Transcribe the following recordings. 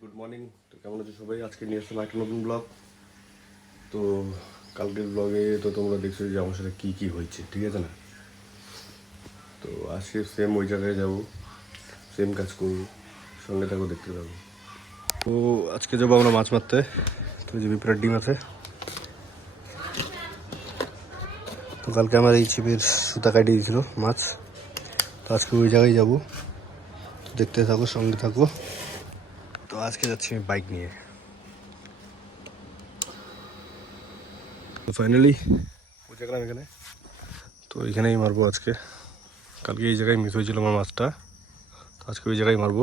Good morning. তো কেমন আছো সবাই? আজকে নিয়ে আসলাম একটা নতুন ব্লগ। তো কালকের ব্লগে তো তোমরা দেখছো যে আমার সাথে কী কী হয়েছে, ঠিক আছে না? তো আজকে সেম ওই জায়গায় যাবো, সেম কাজ করবো, সঙ্গে থাকো, দেখতে পাবো। তো আজকে যাবো আমরা মাছ মারতে। তো যে বিপরীত ডিম আছে, তো কালকে আমার এই ছিপের সুতা কাটিয়ে দিয়েছিল মাছ। তো আজকে ওই জায়গায় যাবো, দেখতে থাকো, সঙ্গে থাকো। তো আজকে যাচ্ছি আমি বাইক নিয়ে। তো ফাইনালি পৌঁছে গেলাম এখানে। তো এখানেই মারবো আজকে। কালকে এই জায়গায় মিস হয়েছিল আমার মাছটা, তো আজকে ওই জায়গায় মারবো।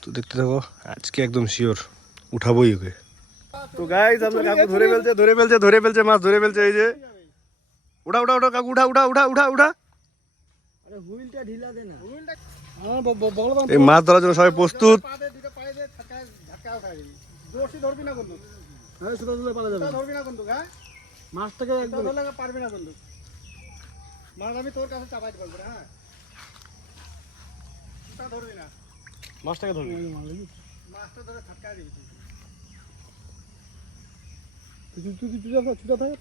তো দেখতে থাকো, আজকে একদম শিওর উঠাবোই ওকে। তো গাইস আমরা কাকু ধরে ফেলছে মাছ ধরে ফেলছে। এই যে উঠা উঠা উঠা কাকু, উঠা উঠা উঠা উঠা উঠা। এই মাছ ধরার জন্য সবাই প্রস্তুত। মাছটাকে পারবি না বন্ধু, মাছ আমি তোর কাছে চাপাই বলবো। হ্যাঁ, ধরবি না, মাছটাকে ধরবি, মাছটা ধরে ধাক্কা দিবি।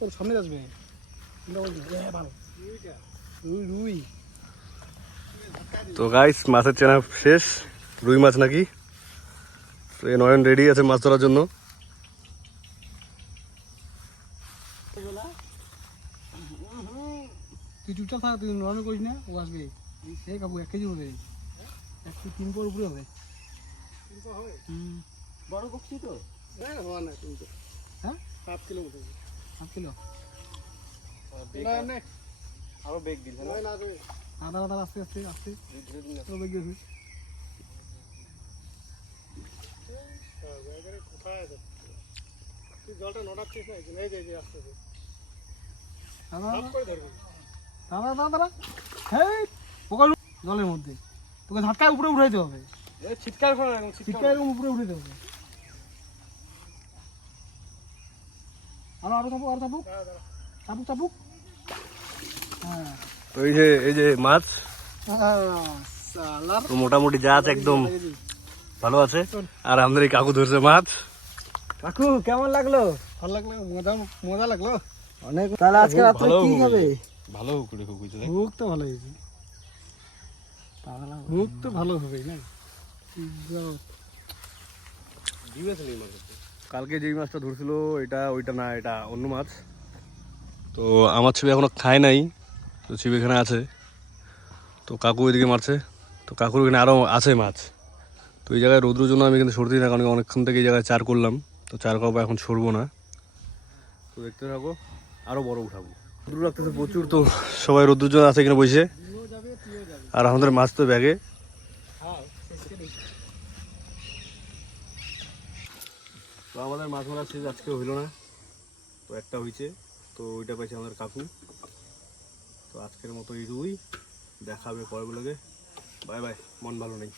তোর সামনে আসবে রুই। তো গাইস মাছের চেনা শেষ, রুই মাছ নাকি। তো এই নয়ন রেডি আছে মাছ ধরার জন্য। তুই চুপচাপ থাক, তুই নরম করিস না, ও আসবে। এই কাকু 1 কেজি হবে, 1-3 পোর উপরে হবে। বড় বকছি তো হওয়া না কিন্তু। হ্যাঁ 7 কিলো মতো, 7 কিলো। আরো বেগ দিল না, আদা আদা আস্তে আস্তে আস্তে আরো বেগ দিবি। কোথায় আছে তুই? জলটা নড়াচ্ছিস না, এই যে আস্তে আস্তে দাদা দাদা দাদা। হেই পোকার জলের মধ্যে তোকে ঝাটকায় উপরে উঠাইতে হবে। ছিটকার উপরে উঠাইতে হবে। আরো চাপুক, আরো চাপুক, চাপুক চাপুক। হ্যাঁ, তো এই যে মাছ তো মোটামুটি যা আছে একদম ভালো আছে। আর আমাদের এই কাকু ধরছে মাছ। কাকু কেমন লাগলো? ভালো লাগলো, মজা লাগলো অনেক। তাহলে আজকে রাতে কি খাবে? ভালো করে হুক তো ভালো হয়েছে, হুক তো ভালো হবে না। কালকে যেই মাছটা ধরছিল এটা ওইটা না, এটা অন্য মাছ। তো আমার ছিপ এখনো খায় নাই, তো ছিপ এখানে আছে। তো কাকু ওইদিকে মারছে, তো কাকুর এখানে আরও আছে মাছ। তো এই জায়গায় রৌদ্রের জন্য আমি কিন্তু সরতেই না, কারণ অনেকক্ষণ থেকে এই জায়গায় চার করলাম। তো চার খাওয়া এখন সরবো না। তো দেখতে থাকো, আরও বড় উঠাবো। রৌদ্র রাখতেছে প্রচুর, তো সবাই রৌদ্রের জন্য আছে এখানে বসে। আর আমাদের মাছ তো ব্যাগে। তো আমাদের মাছ মারার শেষ আজকে হইলো না, তো একটা হয়েছে, তো ওইটা পাইছে আমাদের কাকু। তো আজকের মতো এই রুই, দেখাবে পরেরগুলোকে। বাই বাই, মন ভালো নেই।